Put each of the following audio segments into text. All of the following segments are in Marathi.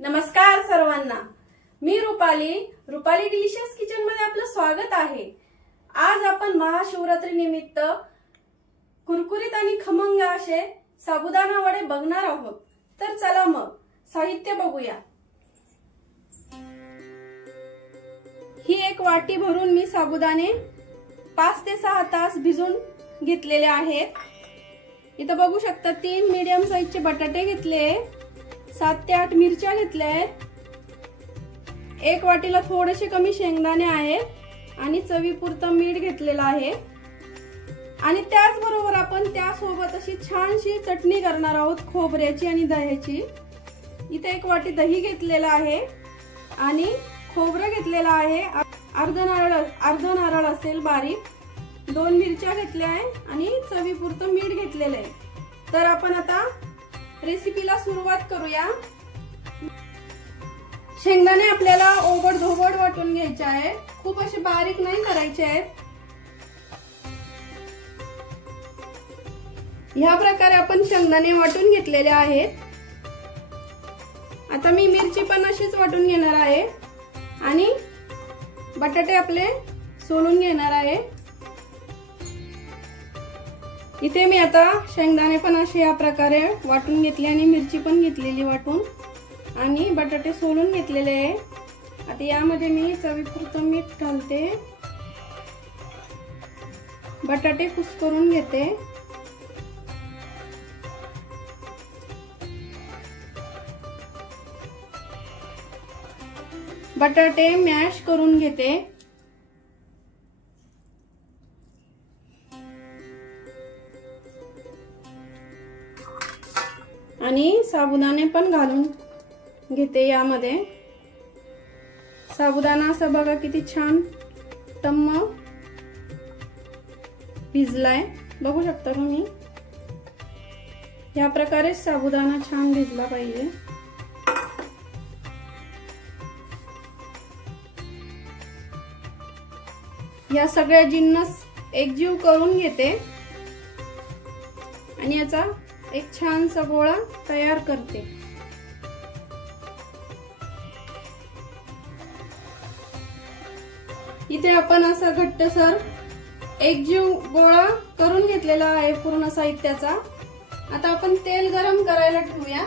नमस्कार सर्वांना, मी रुपाली डिलिशियस किचन मध्ये आपलं स्वागत आहे। आज आपण महाशिवरात्री निमित्त कुरकुरीत आणि खमंग असे साबुदाणा वडे बघणार आहोत। तर चला मग साहित्य बघूया। ही एक वाटी भरून मी साबुदाणे 5 ते 6 तास भिजून घेतलेले आहेत। इथं बघू शकता 3 मीडियम साइजचे बटाटे घेतले, 7 ते 8 मिरच्या घेतल्या आहेत, एक वाटीला थोडेसे कमी शेंगदाणे आहेत आणि चवीपुरतं मीठ घेतलेलं आहे। आणि त्याचबरोबर आपण त्यासोबत अशी छानशी चटणी करणार आहोत खोबऱ्याची आणि दह्याची। इथे एक वाटी दही घेतलेला आहे आणि खोबरं घेतलेलं आहे, अर्ध नारळ असेल बारीक, 2 मिरच्या घेतल्या आहे आणि चवीपुरतं मीठ घेतलेलं आहे। तर आपण आता रेसिपीला सुरुवात करूया। शेंगदाणे आपल्याला ओबड-धोबड वाटून घ्यायचे आहे, खूप असे बारीक नाही करायचे आहेत। ह्या प्रकारे आपण शेंगदाणे वाटून घेतलेले आहेत। आता मी मिरची पण अशीच वाटून घेणार आहे आणि बटाटे आपले सोलून घेणार आहे। इथे मी आता शेंगदाणे पण असे या प्रकारे वाटून घेतले आणि मिरची पण घेतलेली वाटून आणि बटाटे सोलून घेतलेले आहे। आता यामध्ये मी चवीपुरतं मीठ घालते, बटाटे कुस्करून घेते, बटाटे मॅश करून घेते आणि साबुदाणे पण घालून घेते यामध्ये। साबुदाणा असा बघा किती छान टम्म भिजलाय, बघू शकता तुम्ही। या प्रकारे साबुदाणा छान भिजला पाहिजे। या सगळ्या जिन्नस एकजीव करून घेते आणि याचा एक छानसा गोळा तयार करते। इथे आपण असा घट्टसर एकजीव गोळा करून घेतलेला आहे पूर्ण साहित्याचा। आता आपण तेल गरम करायला ठेवूया।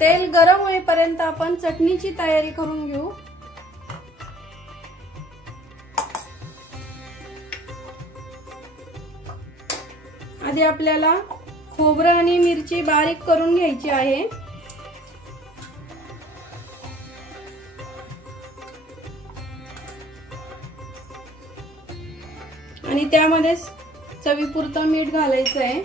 तेल गरम होईपर्यंत आपण चटणीची तयारी करून घेऊ। आधी आपल्याला खोबरं आणि मिरची बारीक करून घ्यायची आहे। आणि त्यामध्ये चवीपुरतं मीठ घालायचं आहे।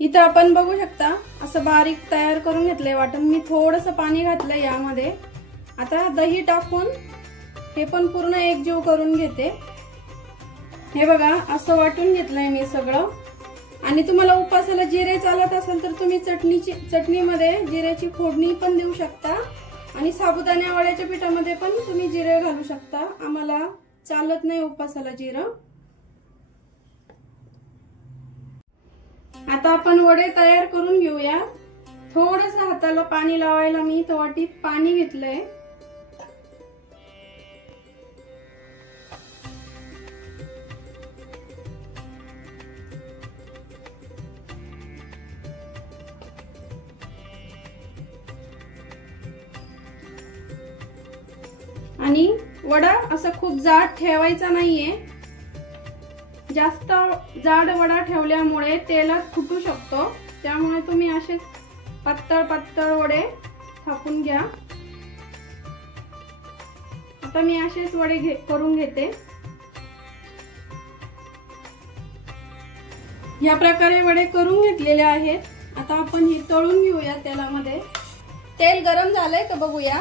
इथं आपण बघू शकता असं बारीक तयार करून घेतलंय वाटण। मी थोडंसं पाणी घातलंय यामध्ये। आता दही टाकून हे पण पूर्ण एकजीव करून घेते। हे बघा असं वाटून घेतलंय मी सगळं। आणि तुम्हाला उपासाला जिरे चालत असेल तर तुम्ही चटणीमध्ये जिऱ्याची फोडणी पण देऊ शकता आणि साबुदाणा वड्याच्या पिठामध्ये पण तुम्ही जिरे घालू शकता। आम्हाला चालत नाही उपासाला जिरं। आता आपण वडे तयार करून घेऊया। थोडंसं हाताला पाणी लावायला मी इथं वाटीत पाणी घेतलंय। आणि वडा असा खूप जाड ठेवायचा नाहीये, जास्त जाड वडा ठेवल्यामुळे तेलात फुटू शकतो, त्यामुळे तुम्ही असे पातळ पातळ वडे थापून घ्या। आता मी असेच वडे करून घेते। या प्रकारे वडे करून घेतलेले आहेत आता आपण हे तळून घेऊया तेलामध्ये। तेल गरम झालंय का बघूया।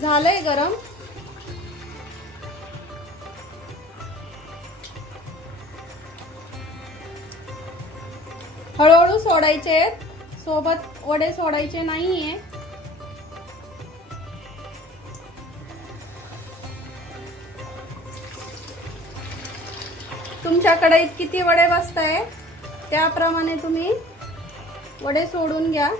झालंय गरम। हळूहळू सोडायचे, सोबत वडे सोडायचे नाहीये। तुमच्या कढईत किती वडे बसताय त्याप्रमाणे तुम्ही वडे सोडून घ्या।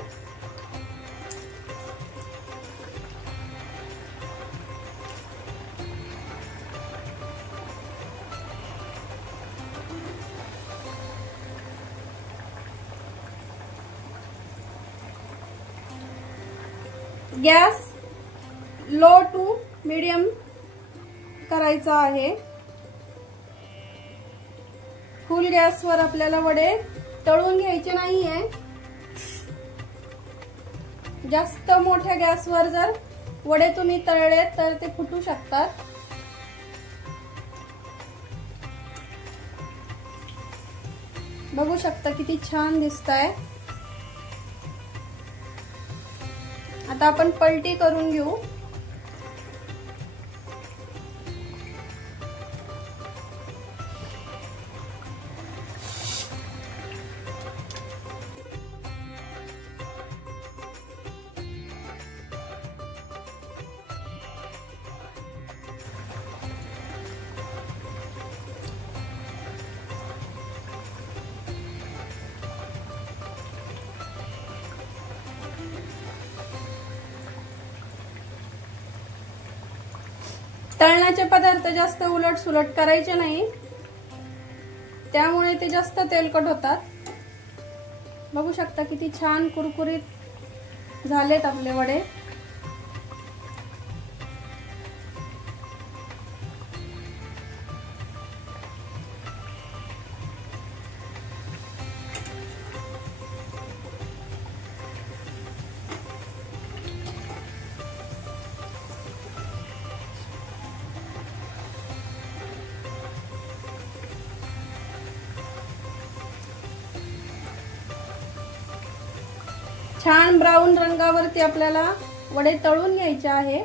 गॅस लो टू मीडियम करायचा आहे। फुल गॅसवर आपल्याला वडे तळून घ्यायचे नाहीये। जास्त मोठ्या गॅसवर जर वडे तुम्ही तळले तर ते फुटू शकतात। बघू शकता किती छान दिसताय। आता आपण पलटी करून घेऊ। तळण्याचे पदार्थ जास्त उलट सुलट करायचे नाही, त्यामुळे ते जास्त तेलकट होतात। बघू शकता किती छान कुरकुरीत झालेत आपले वडे। छान ब्राऊन रंगावरती आपल्याला वडे तळून घ्यायचे आहे।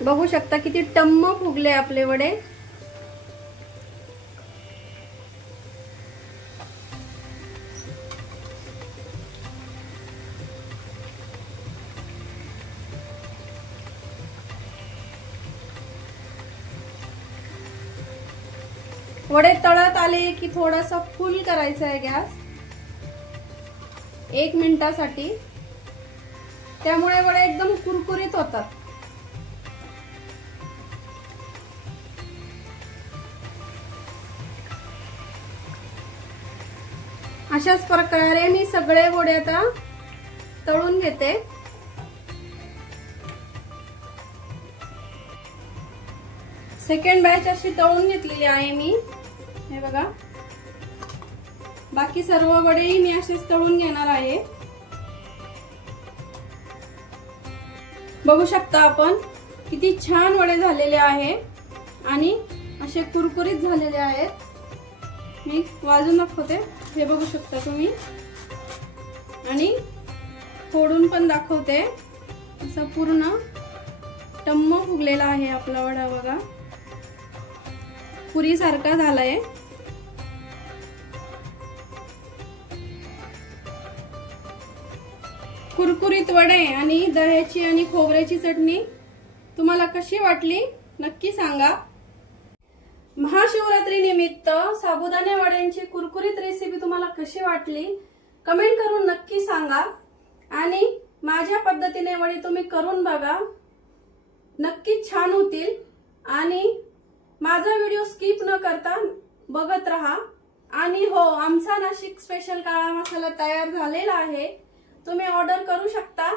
बघू शकता किती टम्म फुगले आपले वडे। वडे तळत आले की थोडासा फुल करायचा आहे गॅस 1 मिनिटासाठी, त्यामुळे वडे एकदम कुरकुरीत होतात। अशाच प्रकारे मी सगळे वडे आता तळून घेते। सेकंड बॅच अशी तळून घेतलेली आहे मी, हे बघा। बाकी सर्व वडेही मी असेच तळून घेणार आहे। बघू शकता आपण किती छान वडे झालेले आहे आणि असे कुरकुरीत झालेले आहेत। मी वाजून दाखवते, हे बघू शकता तुम्ही, आणि फोडून पण दाखवते। असा पूर्ण टम्म फुगलेला आहे आपला वडा बघा, पुरी सारखा झालाय। कुरकुरीत वडे आणि दह्याची आणि खोबऱ्याची चटणी तुम्हाला कशी वाटली नक्की सांगा। महाशिवरात्री निमित्त साबुदाणे वड्यांची कुरकुरीत रेसिपी तुम्हाला कशी वाटली कमेंट करून नक्की सांगा, आणि माझ्या पद्धतीने वडे तुम्ही करून बघा, नक्की छान होतील आणि माझा व्हिडिओ स्किप न करता बघत राहा। आणि हो, आमचा नाशिक स्पेशल काळा मसाला तयार झालेला आहे, तुम्ही ऑर्डर करू शकता।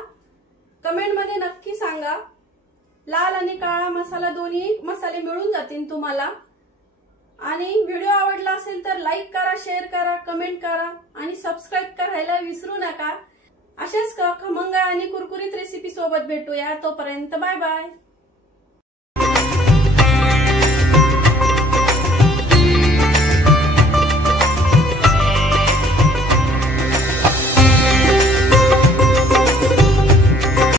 कमेंट मध्ये नक्की सांगा, लाल आणि काळा मसाला दोन्ही मसाले मिळून जातील तुम्हाला। आणि व्हिडिओ आवडला असेल तर लाईक करा, शेअर करा, कमेंट करा आणि सबस्क्राईब करायला विसरू नका। अशाच खमंग आणि कुरकुरीत रेसिपी सोबत भेटूया, तोपर्यंत बाय बाय।